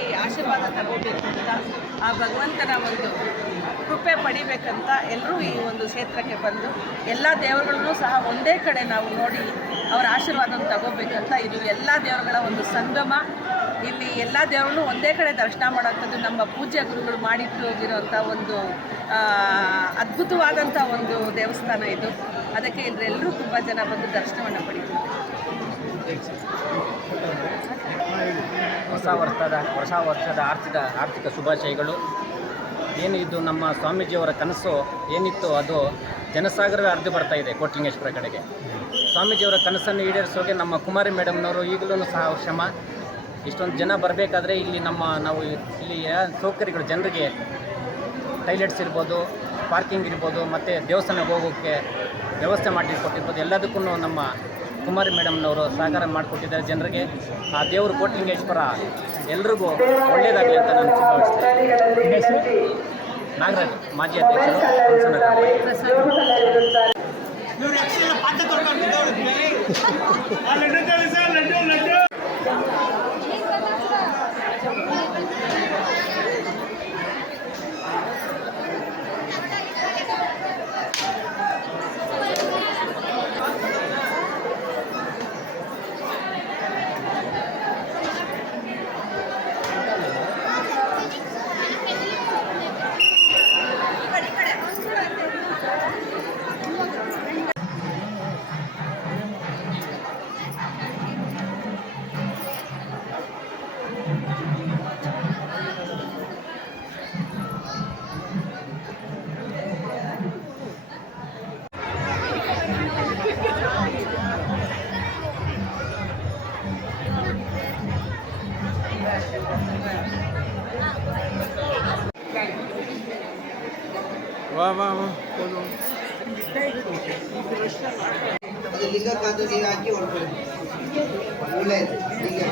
ಇಲ್ಲಿ ಆಶೀರ್ವಾದ ತಗೋಬೇಕು ಅಂತ, ಆ ಭಗವಂತನ ಒಂದು ಕೃಪೆ ಪಡಿಬೇಕಂತ ಎಲ್ಲರೂ ಈ ಒಂದು ಕ್ಷೇತ್ರಕ್ಕೆ ಬಂದು ಎಲ್ಲ ದೇವರುಗಳನ್ನೂ ಸಹ ಒಂದೇ ಕಡೆ ನಾವು ನೋಡಿ ಅವರ ಆಶೀರ್ವಾದವನ್ನು ತಗೋಬೇಕಂತ ಇದು ಎಲ್ಲ ದೇವರುಗಳ ಒಂದು ಸಂಗಮ. ಇಲ್ಲಿ ಎಲ್ಲ ದೇವರನ್ನು ಒಂದೇ ಕಡೆ ದರ್ಶನ ಮಾಡೋಂಥದ್ದು ನಮ್ಮ ಪೂಜ್ಯ ಗುರುಗಳು ಮಾಡಿಟ್ಟು ಹೋಗಿರೋಂಥ ಒಂದು ಅದ್ಭುತವಾದಂಥ ಒಂದು ದೇವಸ್ಥಾನ ಇದು. ಅದಕ್ಕೆ ಎಲ್ಲರೂ ತುಂಬ ಜನ ಬಂದು ದರ್ಶನವನ್ನು ಪಡಿತಾರೆ. ಹೊಸ ವರ್ಷದ ಆರ್ಥಿಕ ಶುಭಾಶಯಗಳು. ಏನು ಇದು ನಮ್ಮ ಸ್ವಾಮೀಜಿಯವರ ಕನಸು ಏನಿತ್ತು ಅದು ಜನಸಾಗರವೇ ಹರಿದು ಬರ್ತಾ ಇದೆ ಕೋಟ್ಲಿಂಗೇಶ್ವರ ಕಡೆಗೆ. ಸ್ವಾಮೀಜಿಯವರ ಕನಸನ್ನು ಈಡೇರಿಸೋಕೆ ನಮ್ಮ ಕುಮಾರಿ ಮೇಡಮ್ನವರು ಈಗಲೂ ಸಹ ಶ್ರಮ. ಇಷ್ಟೊಂದು ಜನ ಬರಬೇಕಾದ್ರೆ ಇಲ್ಲಿ ನಾವು ಇಲ್ಲಿ ಸೌಕರ್ಯಗಳು ಜನರಿಗೆ ಟೈಲೆಟ್ಸ್ ಇರ್ಬೋದು, ಪಾರ್ಕಿಂಗ್ ಇರ್ಬೋದು, ಮತ್ತು ದೇವಸ್ಥಾನಕ್ಕೆ ಹೋಗೋಕ್ಕೆ ವ್ಯವಸ್ಥೆ ಮಾಡಿಕೊಟ್ಟಿರ್ಬೋದು. ಎಲ್ಲದಕ್ಕೂ ನಮ್ಮ ಕುಮಾರಿ ಮೇಡಮ್ನವರು ಸಹಕಾರ ಮಾಡಿಕೊಟ್ಟಿದ್ದಾರೆ ಜನರಿಗೆ. ಆ ದೇವರು ಕೋಟ್ಲಿಂಗೇಶ್ವರ ಎಲ್ರಿಗೂ ಒಳ್ಳೆಯದಾಗಲಿ ಅಂತ ನಾನು ಶುಭಾಶಿಸ್ತೇನೆ. ನಾಗರಾಜ್, ಮಾಜಿ ಅಧ್ಯಕ್ಷರು. लिखा का तो ये आके और बोले ठीक है।